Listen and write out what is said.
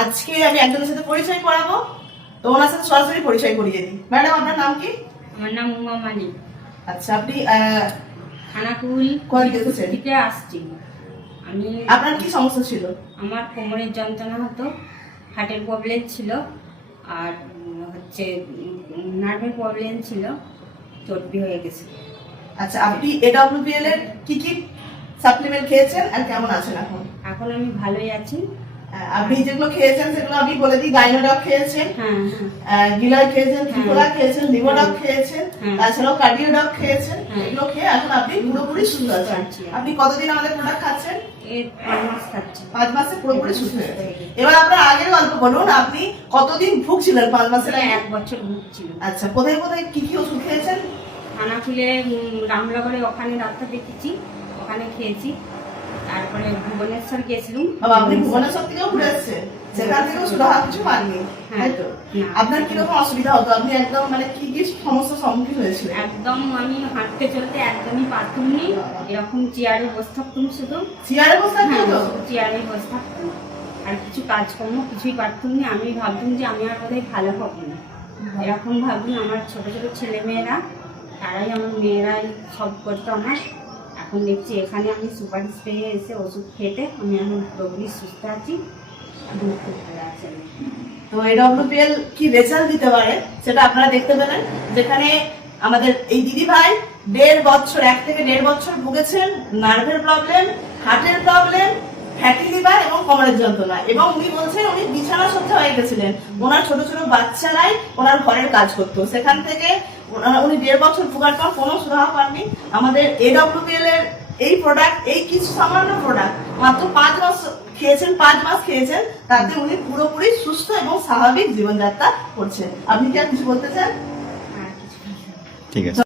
আজকে আমি একজনের সাথে পরিচয় করাবো, তো ওনার সাথে সরাসরি পরিচয় করিয়ে দিই। ম্যাডাম, আপনার নাম কি? আমার নাম উমা মালিক। আচ্ছা, আপনি খানাকুল থেকে আসছি। আমি আপনার কি সমস্যা ছিল? আমার কোমরের যন্ত্রণা হতো, হার্টের প্রবলেম ছিল, আর হচ্ছে নার্ভের প্রবলেম ছিল, চর্বি হয়ে গেছে। আচ্ছা, আপনি এডব্লিউবিএল এর কি কি সাপ্লিমেন্ট খেয়েছেন আর কেমন আছেন এখন? এখন আমি ভালোই আছি। আপনি যেগুলো খেয়েছেন সেগুলো আমি বলে দিই। গাইনোডক খেয়েছেন, হ্যাঁ, গিলয় খেয়েছেন, ট্রিপোলা খেয়েছেন, লিভোডক খেয়েছেন, হ্যাঁ। তাছাড়াও কার্ডিওডক খেয়েছেন। হ্যাঁ। এগুলো খেয়ে এখন আপনি পুরোপুরি সুস্থ আছেন। আপনি কতদিন আমাদের প্রোডাক্ট খাচ্ছেন? এর 5 মাস খাচ্ছি। 5 মাসে পুরোপুরি সুস্থ হয়ে গেছে। এবার আপনার আগের গল্প বলুন, আপনি কতদিন ভুগছিলেন 5 মাসের আগে? 1 বছর ভুগছিল। আচ্ছা, কোথায় কোথায় কি কি ওষুধ খেয়েছেন? খানাকুলে রামনগরে ওখানে ডাক্তার দেখেছি, ওখানে খেয়েছি। তারপরে ভুবনেশ্বর গেছিলাম। আপনি ভুবনেশ্বর থেকেও ঘুরে এসেছেন, সেখান থেকেও সুরাহা কিছু পাননি, তাই তো? আপনার কিরকম অসুবিধা হতো? আপনি একদম মানে কি কি সমস্যার সম্মুখীন হয়েছিলেন? একদম আমি হাঁটতে চলতে একদমই পারতুম নি, এরকম চেয়ারে বসে থাকতুম, শুধু চেয়ারে বসে থাকতে হতো? চেয়ারে বসে থাকতুম, আর কিছু কাজকর্ম কিছুই পারতুম না। আমি ভাবতাম যে আমি আর বোধহয় ভালো হবো না, এরকম ভাবতাম। আমার ছোট ছোট ছেলে মেয়েরা, তারাই আমার মেয়েরাই সব করতো আমার। এখন দেখছি এখানে আমি সুপারিশ পেয়ে এসে ওষুধ খেতে আমি এখন পুরোপুরি সুস্থ আছি, খুব ভালো আছি। তো এডব্লিউবিএল কি রেজাল্ট দিতে পারে সেটা আপনারা দেখতে পেলেন, যেখানে আমাদের এই দিদি ভাই 1.5 বছর, 1 থেকে 1.5 বছর ভুগেছেন নার্ভের প্রবলেম, হার্টের প্রবলেম, ফ্যাটি লিভার এবং কোমরের যন্ত্রণা, এবং উনি বলছেন উনি বিছানা সজ্জা হয়ে গেছিলেন। ওনার ছোট ছোট বাচ্চারাই ওনার ঘরের কাজ করতো। সেখান থেকে উনি 1.5 বছর ভোগার পর কোনো সুরাহা পাননি। আমাদের এডব্লিউবিএল এর এই প্রোডাক্ট, এই কিছু সামান্য প্রোডাক্ট মাত্র 5 মাস খেয়েছেন, 5 মাস খেয়েছেন, তাতে উনি পুরোপুরি সুস্থ এবং স্বাভাবিক জীবনযাত্রা করছেন। আপনি কি আর কিছু বলতে চান? আর কিছু ঠিক আছে।